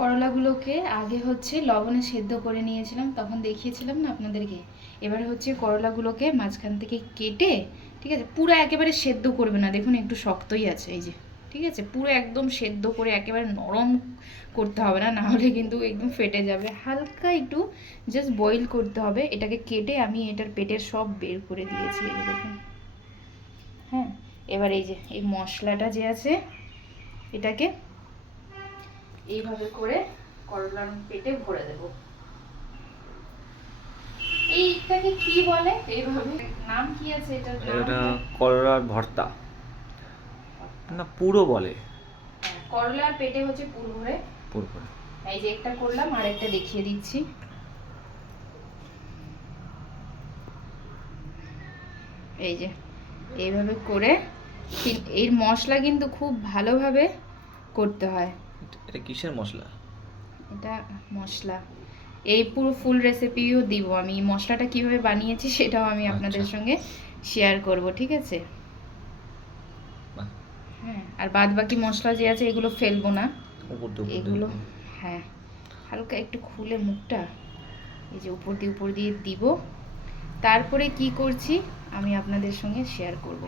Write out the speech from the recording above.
করলাগুলোকে আগে হচ্ছে লবণে সেদ্ধ করে নিয়েছিলাম, তখন দেখিয়েছিলাম না আপনাদেরকে। এবার হচ্ছে করলাগুলোকে মাঝখান থেকে কেটে, ঠিক আছে, পুরো একেবারে সেদ্ধ করবে না, দেখুন একটু শক্তই আছে এই যে, ঠিক আছে, পুরো একদম সেদ্ধ করে একেবারে নরম করতে হবে না, না হলে কিন্তু একদম ফেটে যাবে। হালকা একটু জাস্ট বয়েল করতে হবে। এটাকে কেটে আমি এটার পেটের সব বের করে দিয়েছি, এই যে দেখুন। হ্যাঁ, এবার এই যে এই মশলাটা যে আছে, এটাকে এইভাবে করে করলার পেটে ভরে দেব। এইটাকে কি বলে, এইভাবে নাম কি আছে এটার? এটা করলার ভর্তা না, পুরো বলে। হ্যাঁ, করলার পেটে হচ্ছে পুর ভরে। পুরো করে এই যে একটা করলাম, আর একটা দেখিয়ে দিচ্ছি। এই যে এইভাবে করে এর মশলা কিন্তু খুব ভালোভাবে করতে হয়। এটা কিসের মশলা? এটা মশলা, এই পুরো ফুল রেসিপিও দিব আমি। মশলাটা কিভাবে বানিয়েছি সেটাও আমি আপনাদের সঙ্গে শেয়ার করব, ঠিক আছে? হ্যাঁ, আর বাদ বাকি মশলা যে আছে এগুলো ফেলবো না, এগুলো। হ্যাঁ, হালকা একটু খুলে মুখটা এই যে উপর দিয়ে দিব। তারপরে কি করছি আমি আপনাদের সঙ্গে শেয়ার করব।